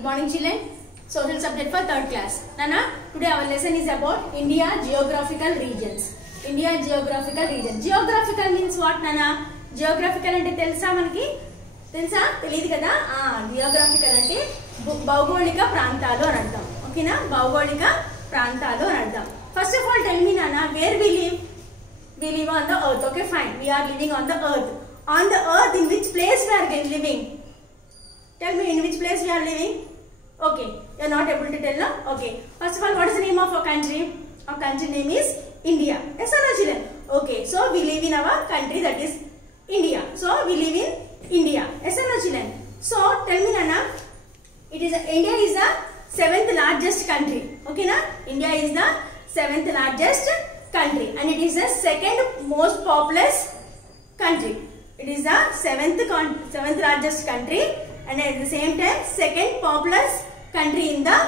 Good morning, children. Social subject for third class. Nana, today our lesson is about India geographical regions. India geographical region. Geographical means what, Nana? Geographical ante telusa manaki? Telusa? Teliyadu kada? Geographical ante భౌగోళిక ప్రాంతాలు అని అర్థం. ఓకేనా? భౌగోళిక ప్రాంతాలు అని అర్థం. First of all, tell me, Nana, where we live? We live on the earth. Okay, fine. We are living on the earth. On the earth, in which place we are living? Tell me, in which place we are living? Okay, you are not able to tell, no? Okay. First of all, what is the name of our country? Our country name is India. Yes or no, children? Okay, so we live in our country, that is India. So we live in India. Yes or no, children? So tell me, Nana, India is the 7th largest country. Okay, na? India is the 7th largest country, and it is the second most populous country. It is the 7th largest country, and at the same time second populous country in the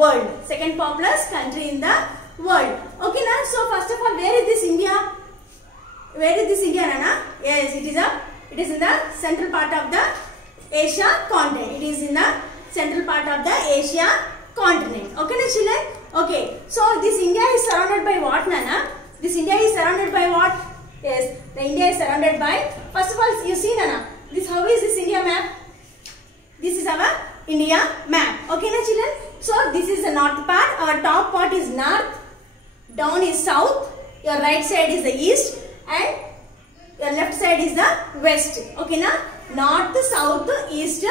world. Second populous country in the world. Okay, na? So first of all, where is this India? Where is this India, Nana? Yes, it is in the central part of the Asia continent. It is in the central part of the Asia continent. Okay, na, children? Okay, so this India is surrounded by what, Nana? This India is surrounded by what? Yes, the India is surrounded by, first of all, you see, Nana, how is this India map? This is our India map. Okay, na, children? So this is the north part. Our top part is north, down is south, your right side is the east, and your left side is the west. Okay, na? North, south, east,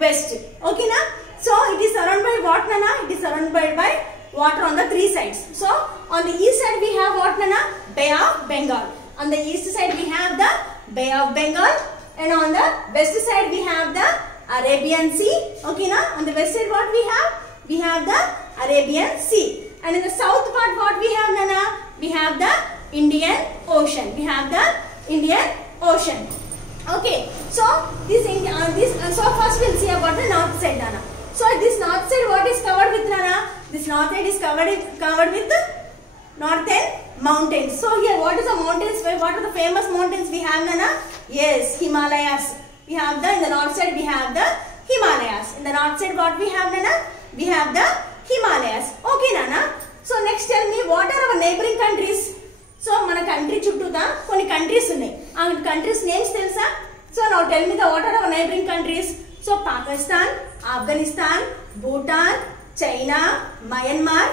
west. Okay, na? So it is surrounded by what, Nana? It is surrounded by water on the three sides. So on the east side we have what, Nana? Bay of Bengal. On the east side we have the Bay of Bengal, and on the west side we have the Arabian Sea. Okay, na? On the west side what we have? We have the Arabian Sea. And in the south part what we have, Nana? We have the Indian Ocean. We have the Indian Ocean. Okay, so so first we'll see about the north side, Nana. So this north side what is covered with, Nana? This north side is covered with northern mountains. So here what is the mountains? What are the famous mountains we have, Nana? Yes, Himalayas. We have in the north side we have the Himalayas. In the north side what we have, Nana? We have the Himalayas. Okay, Nana. So next tell me, what are our neighboring countries? So mana country chuttuda konni countries unnai. Aa countries names telusa? So now tell me what are our neighboring countries? So Pakistan, Afghanistan, Bhutan, China, Myanmar,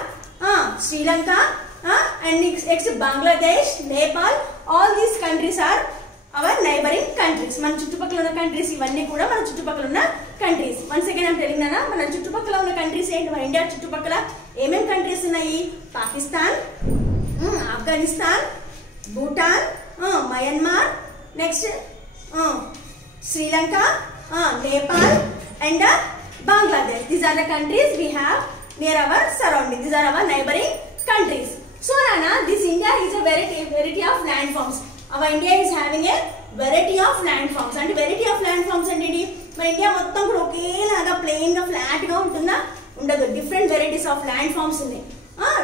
Sri Lanka, and next Bangladesh, Nepal. All these countries are our neighboring countries. Mana chuttupakala unna countries ivanni kuda mana chuttupakala unna countries. Once again I am telling, Nana, mana chuttupakala unna countries enti? Mana India chuttupakala em countries unnayi? Pakistan, Afghanistan, Bhutan, Myanmar, next Sri Lanka, Nepal, and Bangladesh. These are the countries we have near our surroundings. These are our neighboring countries. So, Nana, this India is a variety of landforms. Our India is having a variety of landforms. And variety of landforms and మన India మొత్తం కూడా ఒకేలాగా plain గా flat గా ఉంటుందా? ఉండదు. Different varieties of landforms ఉన్నాయి.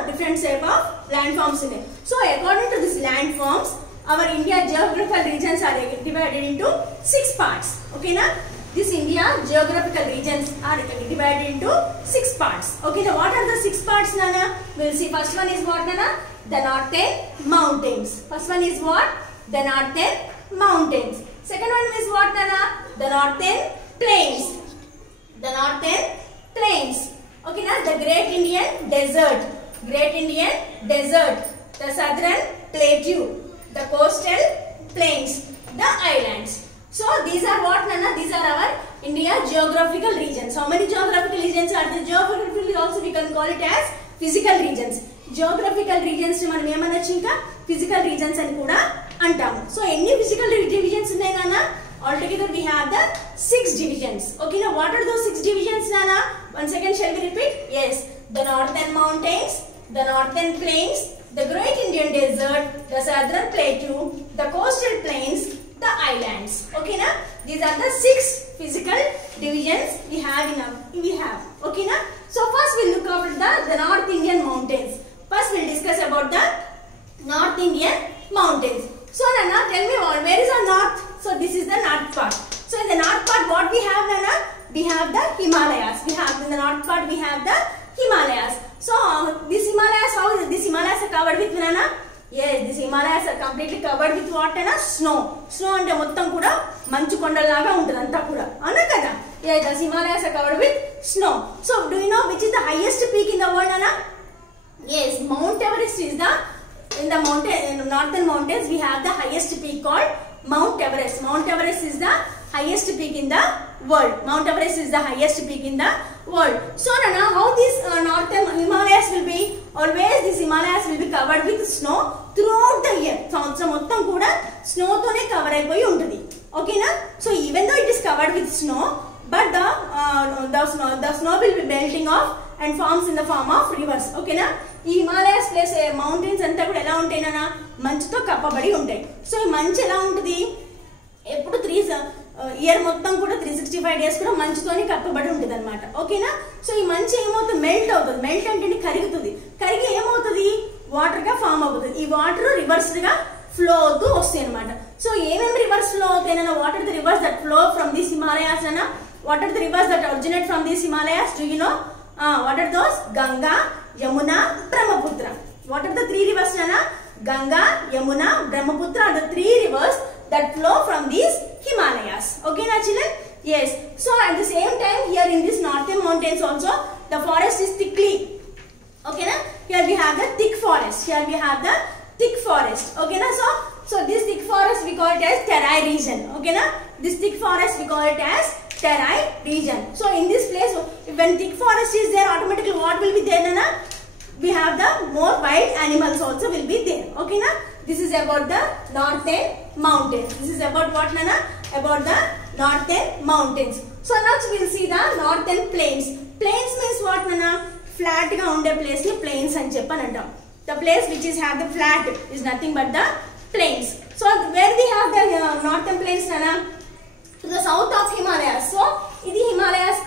Different type of landforms ఉన్నాయి. So, according to this landforms, our India geographical regions are divided into 6 parts. Okay, na? This India geographical regions are divided into 6 parts. Okay, now what are the 6 parts, Nana? We will see. First one is what, Nana? The northern mountains. First one is what? The northern mountains. Second one is what, Nana? The northern plains. The northern plains. Okay, na? The Great Indian Desert. Great Indian Desert. The southern plateau. The coastal plains. The islands. So these are what, Nana? These are our India geographical regions. How many geographical regions are there? Geographically also we can call it as physical regions. Geographical regions మనం ఏమనొచ్చు ఇంకా physical regions అని కూడా అంటాము. So ఎన్ని physical divisions ఉన్నాయి, Nana? Altogether we have the 6 divisions. Okay, now what are those 6 divisions, Nana? Once again shall we repeat? Yes, the northern mountains, the northern plains, the Great Indian Desert, the southern plateau, the coastal plains, the islands. Okay, na? These are the 6 physical divisions we have. Okay, na? So first we'll look at the North Indian mountains. First we'll discuss about the North Indian mountains. So, Nana, tell me where is our north? So this is the north part. So in the north part what we have, Nana? We have the Himalayas. Himalayas. We have in the north part we have the Himalayas. So these Himalayas, how is these Himalayas are covered with banana? Yes, these Himalayas are completely covered with what? Snow. Snow ante mottam kuda manchu kondalaga untadi anta kuda. Anna kada. Yes, the Himalayas are covered with snow. So do you know which is the highest peak in the world, Anna? Yes, Mount Everest is the in the mountain, in northern mountains we have the highest peak called Mount Everest. Mount Everest is the highest peak in the world. Mount Everest is the highest peak in the world. So now how these northern Himalayas will be? Always these Himalayas will be covered with snow throughout the year. So mottam kuda snow tone cover ayipoyi untadi. Okay na? So even though it is covered with snow, but the snow will be melting off and forms in the form of rivers. Okay na? ఈ Himalayas place mountains అంతా కూడా ఎలా ఉంటాయినా మంచుతో కప్పబడి ఉంటాయి. So ఈ మంచు ఎలా ఉంటుంది? ఎప్పుడు ఇయర్ మొత్తం కూడా 365 డేస్ కూడా మంచుతోనే కప్పబడి ఉంటుంది అనమాట. ఓకేనా? సో ఈ మంచు ఏమవుతుంది? మెల్ట్ అవుతుంది. మెల్ట్ అంటే కరుగుతుంది. కరిగి ఏమవుతుంది? వాటర్ గా ఫామ్ అవుతుంది. ఈ వాటర్ రివర్స్ గా ఫ్లో అవుతూ వస్తాయి అనమాట. సో ఏమేమి రివర్స్ ఫ్లో అవుతాయినా? What are the rivers that flow from these Himalayas అన్న? What are the rivers that originate from these Himalayas? Do you know? What are those? Ganga, Yamuna, Brahmaputra. What are the three rivers, Nana? Ganga, Yamuna, Brahmaputra are the three rivers that flow from these Himalayas. Okay, na children? Yes. So at the same time, here in this northern mountains also, the forest is thickly. Okay, na? Here we have the thick forest. Here we have the thick forest. Okay, na? So this thick forest we call it as Terai region. Okay, na? This thick forest we call it as Terai region. So in this place, when thick forest is there, automatically what will be there, Nana? We have the more wild animals also will be there. Okay, na? This is about the northern mountains. This is about what, Nana? About the northern mountains. So next we will see the northern plains. Plains means what, Nana? Flat ga unde place ni plains ani cheppani antam. The place which is have the flat is nothing but the plains. So where we have the northern plains, Nana? To the south of Himalayas. So ఇది Himalayas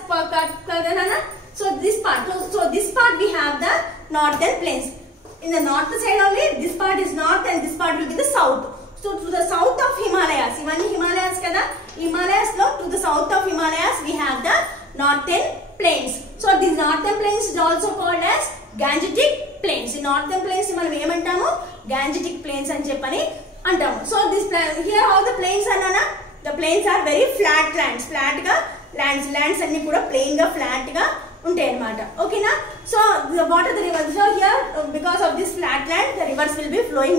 kadana. So this part we have the northern plains. In the north side only this part is north and this part will be the south. So to the south of Himalayas, ivanni Himalayas kada. Himalayas lo to the south of Himalayas we have the northern plains. So these northern plains is also called as Gangetic plains. In northern plains మనం ఏమంటాము? Gangetic plains అని చెప్పని అంటాము. So this here how the plains are, Nana? The plains are very flat lands. Flat ga lands anni kuda plain ga flat ga ఉంటాయి అన్నమాట. ఓకేనా? So what are the rivers? So here because of this flat land the rivers will be flowing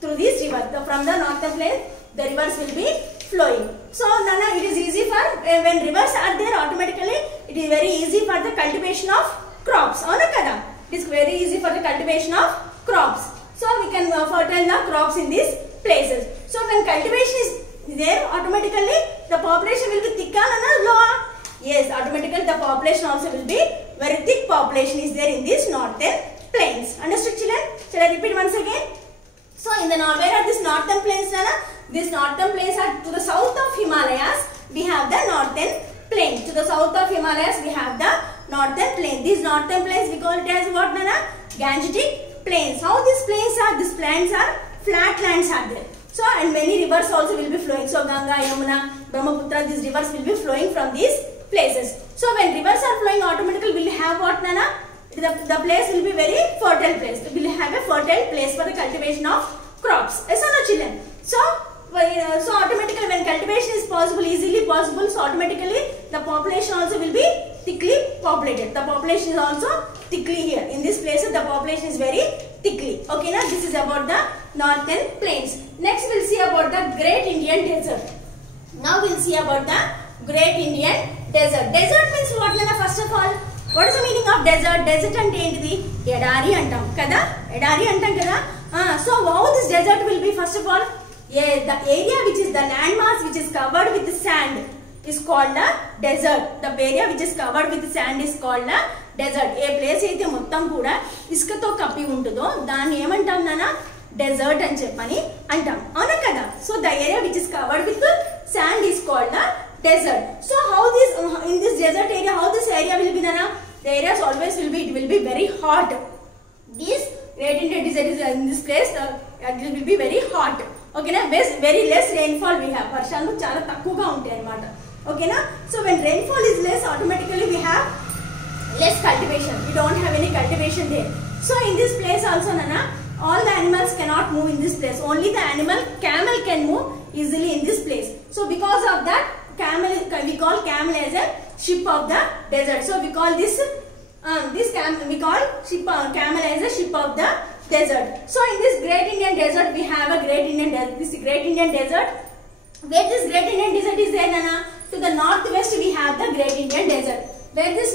through these rivers. From the northern plains the rivers will be flowing. So Nana, it is easy for when rivers are there, automatically it is very easy for the cultivation of crops. Avuna kada? It is very easy for the cultivation of crops. So we can fertile the crops in these places. So when cultivation is there, automatically the population will be thicker and lower. Yes, automatically the population also will be very thick. Population is there in these northern plains. Understood, children? Shall I repeat once again? So in the where are these northern plains, Nana? These northern plains are to the south of Himalayas. We have the northern plain. To the south of Himalayas we have the northern plain. These northern plains we call it as what, Nana? Gangetic plains. How these plains are? These plains are flat lands are there. So and many rivers also will be flowing. So Ganga, Yamuna, Brahmaputra, these rivers will be flowing from these places. So when rivers are flowing, automatically will have what, Nana? The place will be very fertile place. We will have a fertile place for the cultivation of crops. Yes or no, children? So automatically when cultivation is possible, easily possible, so automatically the population also will be thickly populated. The population is also thickly here. In this place the population is very thickly. Okay, now this is about the northern plains. Next we'll see about the Great Indian Desert. Now we'll see about the Great Indian Desert. Desert means what, Nana? First of all, what is the meaning of desert? Desert ante entidi? Edari antam kada? Edari antam kada? So how this desert will be? First of all, the area which is the landmass which is covered with sand is called the desert. The area which is covered with sand is called the desert. A place అయితే మొత్తం కూడా ఇసుకతో కప్పి ఉంటుందో దాన్ని ఏమంటాం, నాన్న? Dessert అని చెప్పని అంటాం. అవునా కదా? So the area which is covered with sand is called the desert. So how this in this desert area, how this area will be, Nana? The areas always will be, it will be very hot. This Great Indian Desert is in this place, it will be very hot. Okay na? Very less rainfall we have. వర్షాలు చాలా తక్కువగా ఉంటాయి అన్నమాట. Okay na? So when rainfall is less, automatically we have less cultivation. We don't have any cultivation there. So in this place also Nana, all the animals cannot move in this place. Only the camel can move easily in this place. So because of that, we call camel as a ship of the desert. So we call camel as a ship of the desert. So in this Great Indian Desert, we have a Great Indian Desert. Where this Great Indian Desert is there, Nana? To the northwest we have the Great Indian Desert. Where this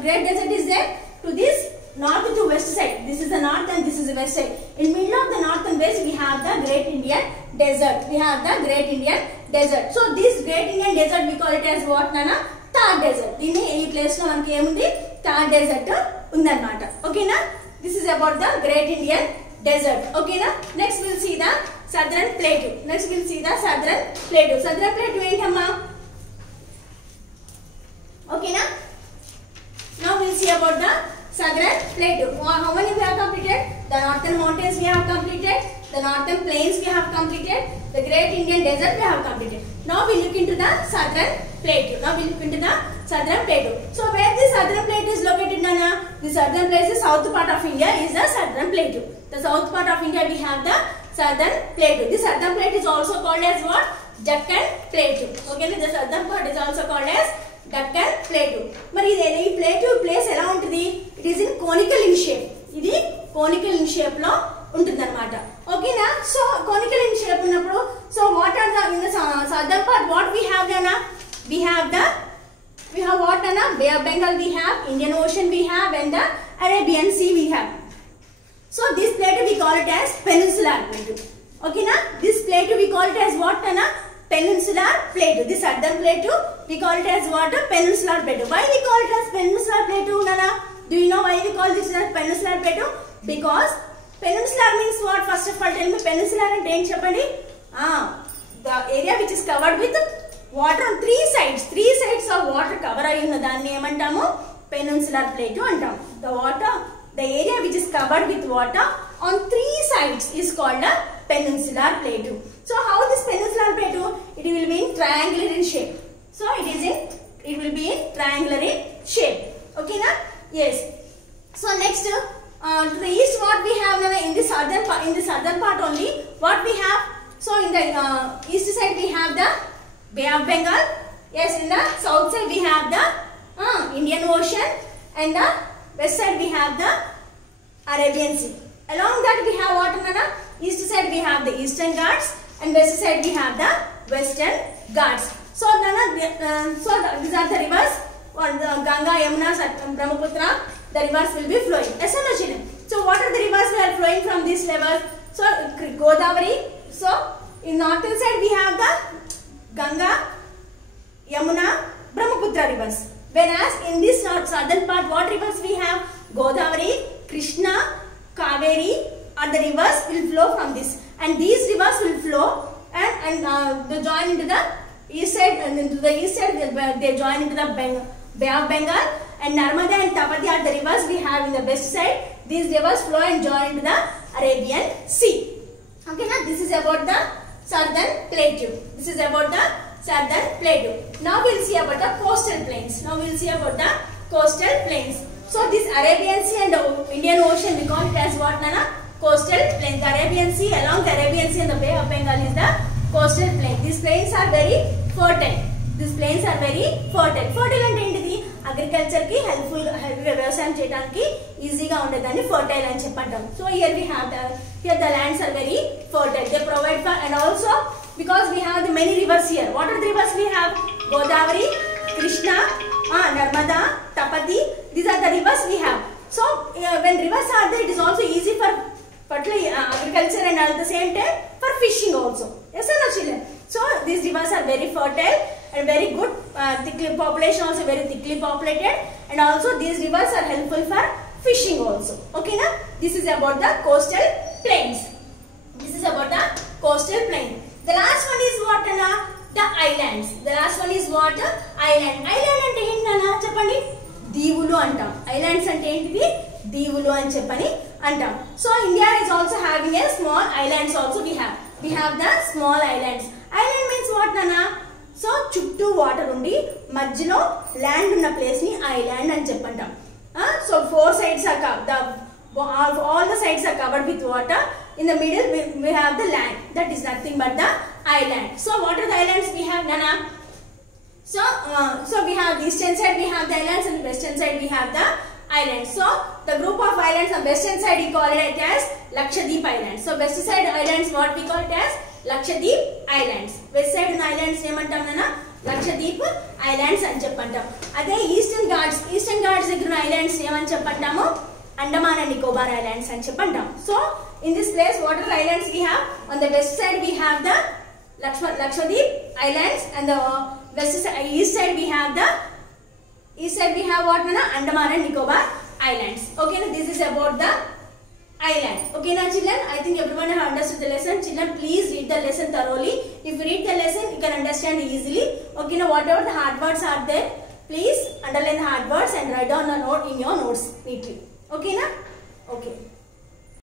Great Desert is there? To this north to west side. This is the north and this is the west side. In middle of the north and west we have the Great Indian Desert. So this Great Indian Desert we call it as what, Nana? Thar Desert. This place lo manaki emundi Thar Desert undannamata. Okay na? This is about the Great Indian Desert. Okay na? Next we'll see the Southern Plateau. Southern Plateau entamma? Okay na? Now we'll see about the Southern Plateau. How many we have completed? The Northern Mountains we have completed. The Northern Plains we have completed. The Great Indian Desert we have completed. Now we look into the Southern Plateau. So where the Southern Plateau is located, Nana? The southern place is south part of India is the Southern Plateau. The south part of India we have the Southern Plateau. The Southern Plateau is also called as what? Deccan Plateau. Okay, the southern part is also called as Deccan Plateau. But this plateau place around it is in conical in shape. This is conical in shape lo untundannamata. Okay na? So conical in shape unnappudu. So what are the in the southern part? What we have then? We have what, Nana? Bay of Bengal we have, Indian Ocean we have, and the Arabian Sea we have. So this plateau we call it as peninsular plateau. Okay na? This plateau we call it as what, Nana? Peninsular plateau. This southern plateau we call it as what? Peninsular plateau. Why we call it as peninsular plateau, Nana? Do you know why we call this as peninsular plateau? Because peninsular means what? First of all, tell me peninsular and enti cheppandi. The area which is covered with water on three sides of water cover ayyuna danni emantamu peninsular plateau antam. The area which is covered with water on three sides is called a peninsular plateau. So how this peninsular plateau? It will be in triangular in shape. So it will be in triangular in shape. Okay na? Yes. So next to the east what we have, in the southern part only what we have. So in the east side we have the Bay of Bengal. Yes, in the south side we have the Indian Ocean, and the west side we have the Arabian Sea. Along that we have what, Nana? East side we have the Eastern Ghats, and west side we have the Western Ghats. So Nana, these are the rivers. Ganga, Yamuna, Brahmaputra. The rivers will be flowing. Yes or no, children? So what are the rivers that are flowing from these rivers? So Godavari. So in northern side we have the Ganga, Yamuna, Brahmaputra rivers. Whereas in this southern part, what rivers we have? Godavari, Krishna, Kaveri are the rivers will flow from this. And these rivers will flow and they join into the east side, and into the east side they join into the Bay of Bengal, and Narmada and Tapati are the rivers we have in the west side. These rivers flow and join into the Arabian Sea. Okay, now this is about the Southern Plateau. Now we will see about the coastal plains. So this Arabian Sea and the Indian Ocean, we call it as what, Nana? Coastal plains. The Arabian Sea, along the Arabian Sea and the Bay of Bengal is the coastal plain. These plains are very fertile. Fertile అంటే ఏంటిది? Agriculture ki helpful, వ్యవసాయం చేయడానికి ఈజీగా ఉండేదాన్ని fertile అని చెప్పంటాం. So here we have here the lands are very fertile. They provide for, and also because we have the many rivers here. What are the rivers we have? Godavari, Krishna, Narmada, Tapati. These are the rivers we have. So when rivers are there, it is also easy for agriculture and at the same time for fishing also. Yes or no, children? So these rivers are very fertile and very good. Thickly population also very thickly populated, and also these rivers are helpful for fishing also. Okay, na? This is about the coastal plains. The last one is what, Nana? The islands. Island అంటే ఏంటి, నాన్న చెప్పండి? దీవులు అంటాం. Islands అంటే ఏంటిది? దీవులు అని చెప్పని అంటాం. So India is also having a small islands also we have. We have the small islands. Island means what, Nana? So చుట్టూ వాటర్ ఉండి మధ్యలో ల్యాండ్ ఉన్న ప్లేస్ ని ఐలాండ్ అని చెప్పంటాం. So 4 sides are all the sides are covered with water. In the middle we have the land, that is nothing but the island. So what are the islands we have, Nana? So we have eastern side we have the islands and western side we have the islands. So the group of islands on western side we call it as Lakshadweep Islands. So west side islands what we call it as Lakshadweep Islands. West side islands ఏమంటాం నాన్న? Lakshadweep islands అని చెప్పంటాం. అదే eastern Ghats దగ్గర islands ఏమని చెప్పంటాము? Andaman and Nicobar islands అని చెప్పంటాం. So in this place what are the islands we have? On the west side we have the Lakshadweep Islands and the east side we have what, Nana? Andaman and Nicobar Islands. Okay, now this is about the island. Okay, now children, I think everyone have understood the lesson. Children, please read the lesson thoroughly. If you read the lesson, you can understand easily. Okay, now whatever the hard words are there, please underline the hard words and write down the note in your notes neatly. Okay, na? Okay.